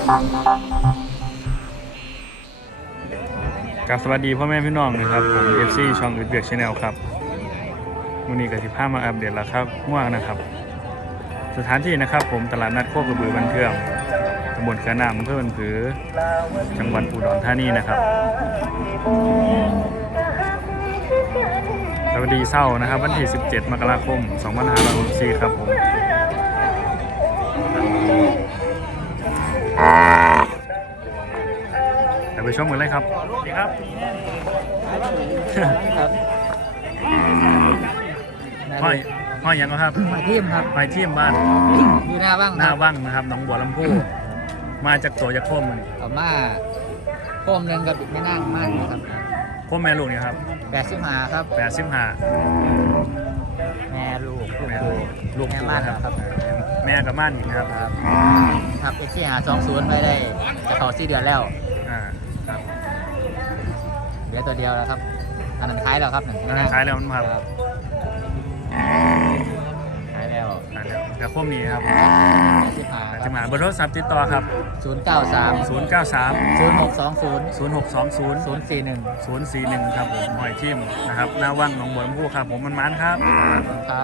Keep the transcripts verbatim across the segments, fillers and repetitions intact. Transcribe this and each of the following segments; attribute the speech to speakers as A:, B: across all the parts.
A: กับสวัสดีพ่อแม่พี่น้องนะครับผม เอฟ ซี ช่องอึดเบียกชาแนลครับวันนี้ก็สิพามาอัปเดตราคาง่วงนะครับสถานที่นะครับผมตลาดนัดโคกระบือบันเทืองตำบลกระนามอำเภอบันผือจังหวัดอุดรธานีนะครับสวัสดีเศร้านะครับวันที่สิบเจ็ดมกราคมสองพันห้าร้อยหกสิบสี่ครับผมไปชมกันเลยครับดีครับห้อยห้อยยังครับ
B: หอยทีมครับ
A: ไปเที่ยมบ้าน
B: อยู่หน้าบ้าง
A: หน้าว่างนะครับหนองบัวลำพูมาจากตัวจากโคมมัน
B: เอามาโคมหนึ่งกับไม่นั่งมากนะครับ
A: โคมแม่ลูกนี่ครับ
B: แปดสิบห้าครับ
A: แปดสิบห้า
B: แม่ลูกลูก
A: แม่
B: ปู
A: ลูก
B: แม่
A: ปู
B: ม่าน
A: นะครับ
B: ครับ
A: แม่กับม่านอีกนะครับ
B: ครับครับเอชีหาสองศูนย์ไปได้จะเข้าสี่เดือนแล้ว
A: อ่าครับ
B: เหลือตัวเดียวแล้วครับอันนั้นขายแล้วครับหนึ่ง
A: อันนั้นขายแล้วมั้งครับ
B: ขายแล้ว
A: ขายแล้วแต่โคมนี้ครับ
B: แปดสิบห้า
A: แปดสิบห้าเบอร์โทรศัพท์ติดต่อครับ
B: ศูนย์เก้าสาม
A: ศูนย์ เก้า สาม
B: ศูนย์หกสองศูนย์
A: ศูนย์ หก สอง ศูนย์
B: ศูนย์สี่หนึ่ง
A: ศูนย์ สี่ หนึ่งครับผมหอยทิมนะครับหน้าว่างหนองบัวลำพูครับผมมันมันครับ
B: ครับ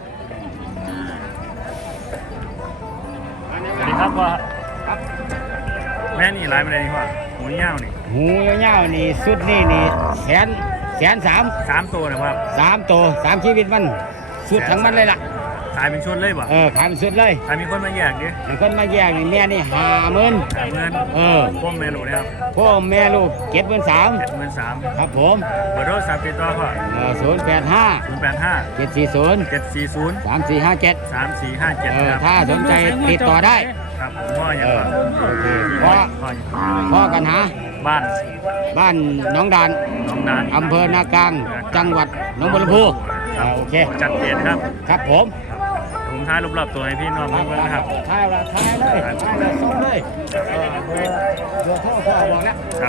A: สวัสดีครับว่าแม่นี่ไลน์มาเลยนี่ว่าหมูย่างนี่
C: หูยาวๆนี่สุดนี่นี่แสนแสนสาม
A: สามตัวนะครับ
C: สามตัวสามชีวิตมันสุดทั้งมันเลยล่ะ
A: ขายเป็นชุดเลยบ่
C: เออขายมันสุดเลย
A: ขายมีคนมาแยกดิ
C: บางคนมาแยกนี่แม่นี่ห้าหมื่น
A: สามเงิน
C: เออ
A: พวกเมนูนะครับ
C: พ่อแม่ลูกเก็บเงินสาม
A: เจ็ดหมื่นสาม
C: ครับผม
A: เบอร์โทรศัพท์ติดต่อก็
C: ศูนย์แปดห้า
A: ศูนย์แปดห้า
C: เจ็ดสี่ศูนย์
A: เจ็ดสี่ศูนย์
C: สามสี่ห้าเจ็ด
A: สามสี่ห้าเจ็ด
C: เออ
A: ครับ
C: ถ้าสนใจติดต่อได้
A: ครับผมพ่ออย่างว่า
C: เออโอเค
A: พ่อ
C: พ่อ
A: พ่อ
C: พ่อกันหา
A: บ้าน
C: บ้านหนองดาน
A: น้องนาน
C: อำเภอนากลางจังหวัดหนองบัวลำพู
A: ครับ
C: โอเค
A: จัดเจนครับ
C: ครับผม
A: ผมท้ายรอบๆตัวให้พี่น้องเพื่อนๆนะครับ
C: ถ่ายละถ่ายเลยถ่ายเลยส่งเลยเออเบอร์เบอร์โทรพ่อบอกแล้ว
A: ครับ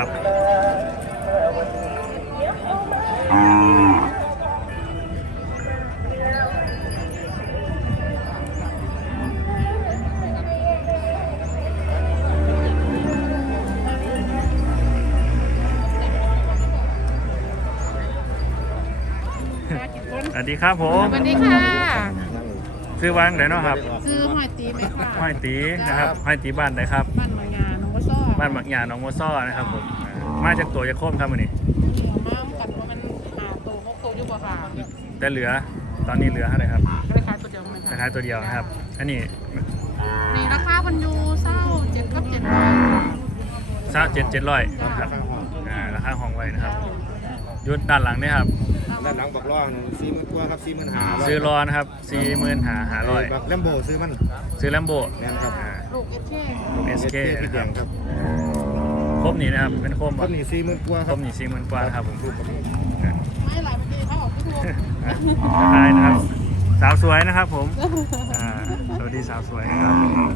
A: สวัสดีครับผม
D: สวัสดีค่ะ
A: ชื่อว่างไหนเนาะครับ
D: ซื้อหอยตีไหมค่ะ
A: ห้อยตีนะครับห้อยตีบ้านไหนครับ
D: บ้านหมางานน้องก็ซ่อ
A: บ้านบักหยาหนองมัวซ้อนะครับผมมาจากตัวจากโคมครับวันนี้
D: เหนียวมากกันว่ามันหาตัวพวกตัวอยู่บ่ค่ะ
A: แต่เหลือตอนนี้เหลือเท่าไหร่ครับ
D: คล้ายๆตัวเดียวมัน
A: รา
D: ค่ะ
A: คาตัวเดียวนะครับ อันนี้
D: นี่ราคามันอยู่เศร้าเจ็ดกับเจ็ดร้อย
A: ซาเจ็ดเจ็ดร้อยนะครับอ่าราคาห้องไว้นะครับยุดด้านหลังนี่ครับ
E: ด้านหลังบักล้อสี่หมื่นกว่าครับสี่หมื่นห้า
A: ซื้อรอนะครับสี่หมื่นหาหาร้อย
E: บักแลมโบซื้อมัน
A: ซื้อแลมโบ
E: แม่นครับ
D: ลูกเอชเค
A: เอสเค
E: พี่
A: นะ
E: แด
A: ครับ
E: งครับ
A: ครบนี้นะครับเป็นโคม
E: ค
A: บ่
E: นนี้สี่หมื่นกว่า
A: ค
E: ค
A: ร
E: รั
A: บบ นี้สี่หมื่นกว่านะครับผม
D: ไม่หลายมันดีถ้าออกไม่ถูก
A: ราคานะครับสาวสวยนะครับผมอ่าสวัสดีสาวสวยนะครับ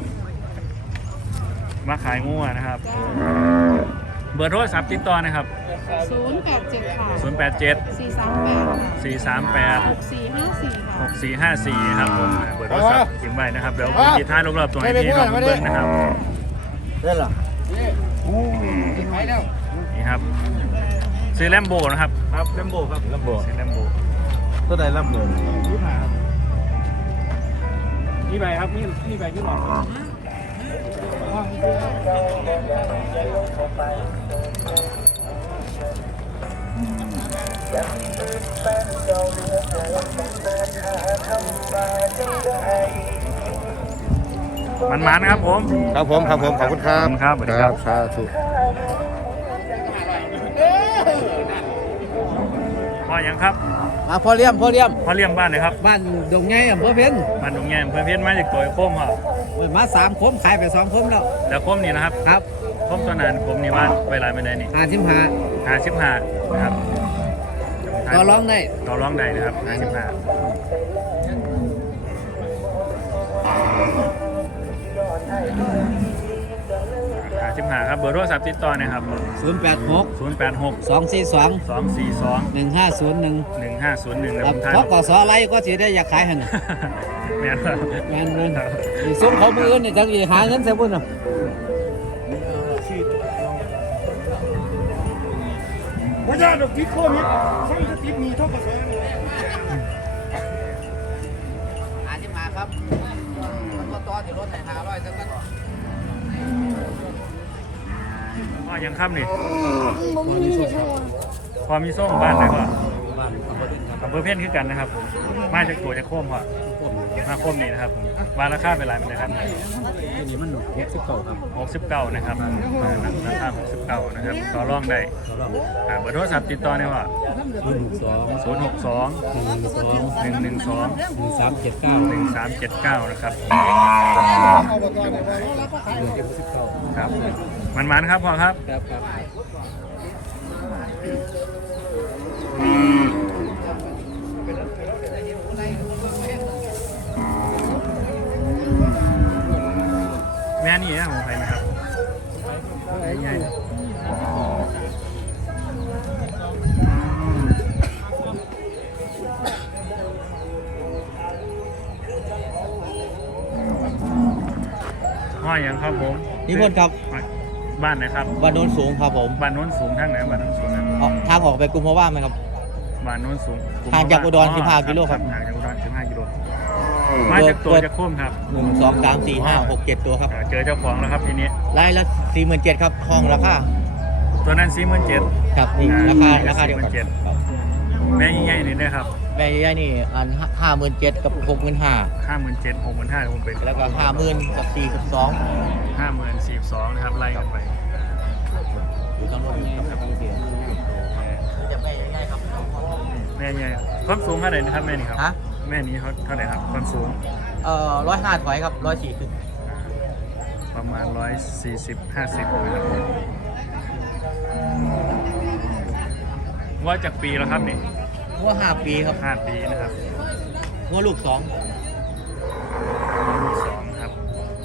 A: มาขายงัวนะครับเบอร์โทรศัพท์ติดต่อนะครับ
D: ศูนย์แปดเจ็ดค่ะ
A: ศูนย์ แปด เจ็ด
D: สี่สามแปดค่ะ
A: สี่ สาม แปด
D: หกสี่ห้าสี่ค่ะ
A: หก สี่ ห้า สี่ครับผมเบอร์โทรศัพท์ทิ้งไว้นะครับเดี๋ยวผมจะท้ายรอบๆตัวให้พี่น้องเบิ้งนะครับ
E: ได้หรอ
C: ไปแล้ว
A: นี่ครับซื้อแลมโบนะครับ
E: ครับแลมโบครับแลมโบ
A: ซื้อแลมโบ
E: ตัวใดแลมโบ
A: นี่ใบครับนี่นี่ใบที่บอกมันมันนะครับผม
E: ครับผมครับผมขอบคุณครับ
A: ขอบคุณครับสวัสดีครับ
E: สาธุ
A: พ่อยังครับ
B: มาพ่อเลี้ยมพ่อเลี้ยม
A: พ่อเลี้ยงบ้านเลยครับ
B: บ้านดงไงอำเภอเพ็ญ
A: บ้านดงแง่เพื่อนเพี้ยนมาจากตัวโคมครับ
B: มาสามคมขายไปสองคมแล้ว
A: แล้วโคมนี่นะครับ
B: ครับ
A: โคมตัวนั้นผมนี่ว่าเวลาไม่ได้นี่
B: ห้าสิบห้า
A: ห้าสิบห้านะครับ
B: ต่อรองได้
A: ต่อรองได้นะครับห้าสิบห้าห้าสิบห้าครับเบอร์โทรศัพท์ติดต่อนะครับ
B: ศูนย์แปดหก
A: ศูนย์แปดหก
B: สองสี่สอง
A: สองสี่สอง
B: หนึ่งห้าศูนย์หนึ่ง
A: หนึ่งห้าศูนย์หนึ่ง
B: ครับ
A: ผมทาย
B: เพราะกสอะไรก็สิได้อยากขายหันน่ะ
A: แม่นครับ
B: แม่นเงินนี่ซุ้มเขามืออื่นนี่จังสิหาเงินใส่บุญน่ะ
C: ไม่ได้ดอกติดโควิดช่างจะติดมีท่อกระแส
B: อาที่มาครับมันก็ต้อนอยู่รถไหนหาร้อยสักกัน
A: พ่อยังค่ำนี่พอมีส้มบ้านไหนพ่ออำเภอเพี้ยนคือกันนะครับมาจากตัวจากโค้มพ่อมาโค้มนี่นะครับผมมาราคาเป็นไรมันเลยครับ
B: ตัวนี้มันหกสิบเก้าครับ
A: หกสิบเก้านะครับราคาหกสิบเก้านะครับต่อรองได้
B: ตัวเรา
A: อ่าเบอร์โทรศัพท์ติดต่อเนี่ยว่า
B: ศูนย์หกสอง
A: ศูนย์หกสอง
B: หนึ่งหนึ่งสอง
A: หนึ่งหนึ่งสอง
B: หนึ่งสามเจ็ดเก้า
A: หนึ่งสามเจ็ดเก้านะครับครับมันมันๆครับพ่อครับ
B: ครับครับ
A: แม่นี่นะของใครนะครับใหญ่ห้อยยังครับผม
B: นิพนธ์ครับ
A: บ้านไหนครับ
B: บ้านโน้นสูงครับผม
A: บ้านโน้นสูงทางไหนบ้านโน้นสูงนะ
B: ออกทางออกไปกุมภาวะไหมครับ
A: บ้านโน้นสูง
B: ห่างจากอุดรสิบห้ากิโลครับ
A: ห่างจากอุดรสิบห้ากิโลมาจากตัวจะโค้มครับ
B: หนึ่งสองสามสี่ห้าหกเจ็ดตัวครับ
A: อ่าเจอเจ้าของแล้วครับทีนี้
B: รายละสี่หมื่นเจ็ดครับห้องราคา
A: ตัวนั้นสี่หมื่นเจ็ด
B: ครับนี่ราคาราคาเดียวกัน
A: สี่หมื่นเจ็ด แม่ใหญ่ๆนี่ได้ครับ
B: แม่ใหญ่นี่อันห้าหมื่นเจ็ดกับหกหมื่นห้า
A: ห้าหมื่นเจ็ดหกหมื่นห้าผมเป็น
B: แล้วก็ห้าหมื่นกับสี่กับสอง
A: ห้าหมื่นสี่สองนะครับไล่กันไป
B: อยู่ตำรวจนี่ครับจะแม่ใหญ่ๆครับ
A: แม่ใหญ่ความสูงเท่าไหร่นะครับแม่นี่ครับ
B: ฮะ
A: แม่นี้เขาเท่าไหร่ครับความสูง
B: เอ่อร้อยห้าถอยครับร้อยสี่ขึ้น
A: ประมาณร้อยสี่สิบห้าสิบนะครับว่าจากปีแล้วครับนี่
B: หัวห้าปีครับ
A: ห้าปีนะครับ
B: หัวลูกสอง
A: ลูกสองครับ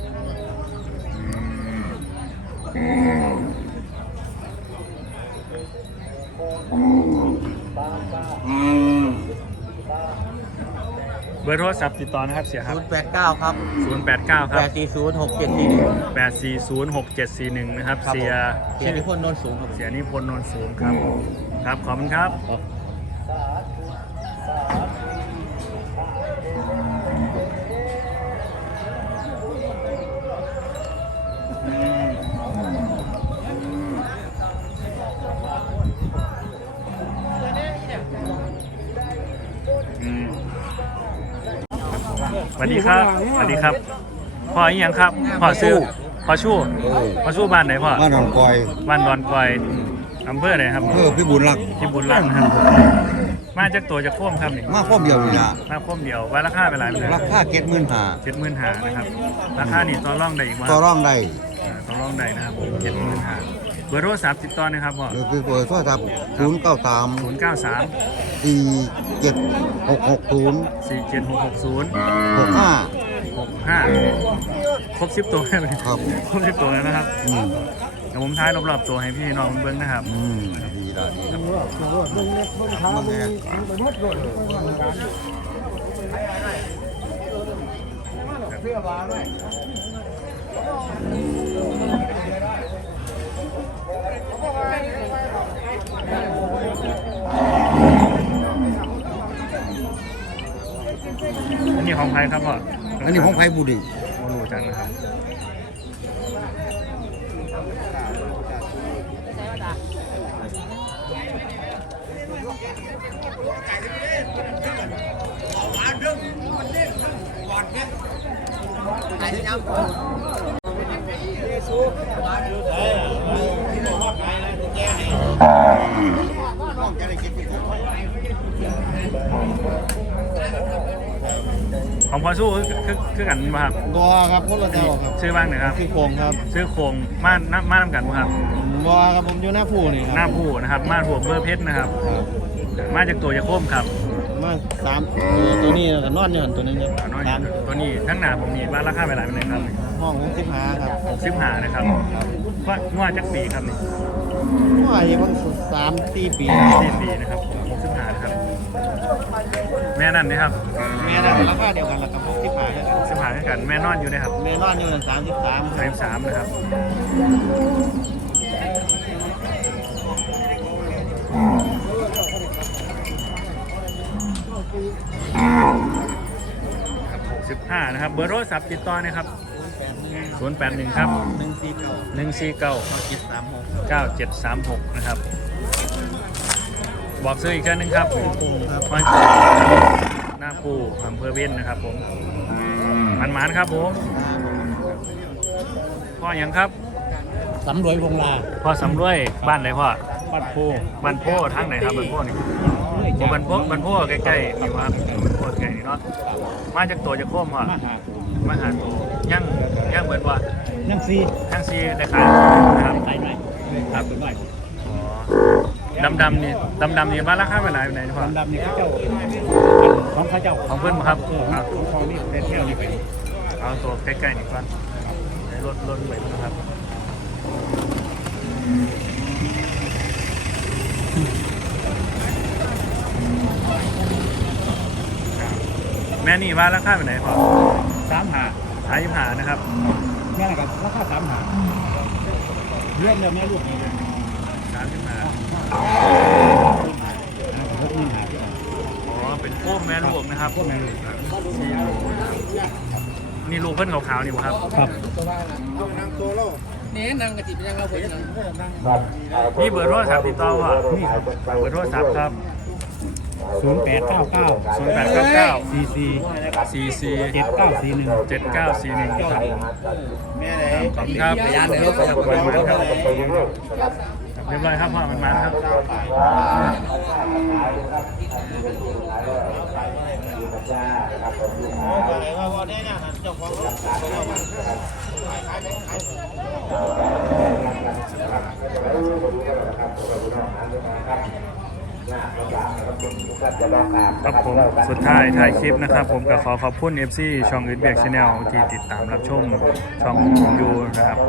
A: เบอร์โทรศัพท์ติดต่อนะครับเสียครับ
B: ศูนย์แปดเก้าครับ
A: ศูนย์แปดเก้าค
B: แป
A: รับ
B: ดสี่ศูนย์หกเจ็ดสี่หนึ่ง
A: แปดสี่ศูนย์หกเจ็ดสี่หนึ่งนะครับ
B: ครับ
A: เสีย
B: เสียนิพนธ์โนนสูงครับ
A: เสียนิพนธ์นนท์สูงครับ ครับ ขอบคุณครับ
B: ครับ
A: สวัสดีครับ สวัสดีครับ พ่ออีหยังครับ พ่อซื้อพ่อชู้พ่อชู้บ้านไหนพ่อ
E: บ้านหนองกอย
A: บ้านดอนกอยอำเภอไหนครับ
E: เพื่อพี่บุญรัก
A: ที่บุญรักนะครับ มาจากตัวจากโค้มครับนี่
E: มาข้อเดียวนี่ละ
A: มาโค้มเดียวว่าราคาเป็นไรเป็นไร
E: ราคาเก็ดหมื่นหา
A: เจ็ดหมื่นหานะครับ ราคานี่ต่อรองได้อีกว่า
E: ต่อร่องได้
A: ต่อรองได้นะครับเจ็ดหมื่นหาเบอร์โทรศัพท์ติดต่อนะครับพ่อ
E: หรือคือเบอร์โทรศัพท์ศูนย์เก้าสาม
A: ศูนย์เก้าสาม
E: สี่เจ็ดหกหกศูนย์
A: สี่เจ็ดหกหกศูนย์
E: หกห้า
A: หกห้าครบสิบตัวไหม
E: ครับ
A: ครบสิบตัวแล้วนะครับ
E: อืม
A: เดี๋ยวผมท้ายรอบๆตัวให้พี่น้องเบิ้งนะครับ
E: อืมดีละดีละมึงไง
A: อันนี้ของใครครับพ่อ
E: อันนี้ของไผ่บุรี
A: โมรูจังนะครับ ของพอสู้คือคือคือกันป่ะครับ
C: บัวครับคนละเจ้าครับ
A: ชื่อบ้างหน่อยครับ
C: คือโคงครับ
A: ชื่อโคงม่านน้ำม่านน้ำกันป่ะครับ
C: บัวครับผมอยู่หน้าผู้นี่ค
A: หน้า
C: รับ
A: ผู้นะครับม่านหัวเบอร์เพชรนะครับ มาจากตัวจะโค้มครับ
C: มาสามตัวตัวนี้แล้วก็นอนอยู่หันตัวนึงครับ
A: อ่าน้อย
C: สาม
A: ตัวนี้ทั้งหนาผมมีบ้านราคาเวลาเป็นไงครับ
C: ห้องหกสิบห้าครับ
A: หกสิบห้านะครับว่างวดจักปีครับนี่
C: ว่าอยู่ประมาณสามสี่ปี
A: สี่ปีนะครับหกสิบห้านะครับ แม่นั่นนะครับ
C: แม่ได้ราคาเดียวกันแล้วกับหกสิบห้าเลย
A: หกสิบห้าด้วยกันแม่นอนอยู่นะครับ
C: แม่นอนอยู่นั่นสามสิบสาม
A: สามสามนะครับหกสิบห้านะครับเบอร์โทรศัพท์ติดต่อนะครับศูนย์แปดหนึ่งครับ
B: หนึ่งสี่เก้า
A: หนึ่งสี่เก้า
B: เจ็ดสามหก
A: เก้าเจ็ดสามหกนะครับบอกซื้ออีกแค่นึงครับห้อยหน้าปูอำเภอเว้นนะครับผมมันมันๆครับผมพ่ออย่างครับ
C: สำรวยพงลา
A: พ่อสำรวยบ้านไหนพ่อ
C: ปัดโพ
A: บ้านโพทางไหนครับบ้านโพนี่โอ้บ้านโพบ้านโพใกล้ๆนี่ครับบ้านโพใกล้ๆเนาะมาจากตัวจากโค้มพ่อ
C: มาหา
A: มาหาตัวย่างย่างเหมือนว่า
C: ยังซี
A: ย่างซีได้ขายนะครับ
C: ใส่หน่อยครับเป็นหน่อย
A: ดำดำๆนี่ดำดำๆนี่บ้านราคาเป็นไรเป็นไหนพ่อ
C: ดำดำนี่ข้าเจ้าของข้าเจ้า
A: ของเพื่อนบ่ครับ
C: เออของของนี่เป็นเที่ยวนี่เป็น
A: เอาตัวใกล้ๆนี่ก่อนให้รถรถไปนะครับแม่นี่ว่าราคาเป็นไหนพ่อ
C: สามหา
A: สายยิบหานะครับ
C: แม่อะไรกันราคาสามหาเรื่องเดียวแม่ลูกนี่นะ
A: สามยิบหา
C: ลูกนี่หาที่
A: อ๋อเป็นโค้มแม่ลูกนะครับ
C: พวกแม่ลูก
A: นี่ลูกเพิ่นขาวๆนี่บ่ครับ
C: ครับ
B: นี่นั่งกระติบยังเราเป็นยัง
A: นี่เบอร์โทรศัพท์ติดต่อพ่อเบอร์โทรศัพท์ครับ
C: ศูนย์แปดเก้าเก้า
A: ศูนย์แปดเก้าเก้า
C: สี่สี่
A: สี่สี่
C: เจ็ดเก้าสี่หนึ่ง
A: เจ็ดเก้าสี่หนึ่งครับ
B: แม่ไหน
A: ขอบคุณครับ
B: ยานเดี๋ยวเราไปยังครับ
A: เรียบร้อยครับพ่อมันมาครับครับผมสุดท้ายท้ายคลิปนะครับ ผมก็ขอขอบคุณ เอฟ ซี ช่องอื่นเบียกชาแนลที่ติดตามรับชมช่องผมอยู่นะครับ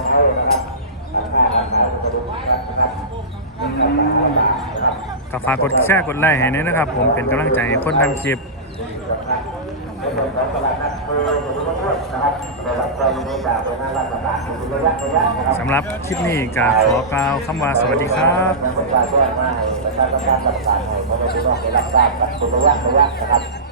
A: ก็ฝากกดแชร์กดไลค์ให้ด้วยนะครับ ผมเป็นกำลังใจให้คนทำคลิปสำหรับคลิปนี้ก็ขอกล่าวคำว่าสวัสดีครับ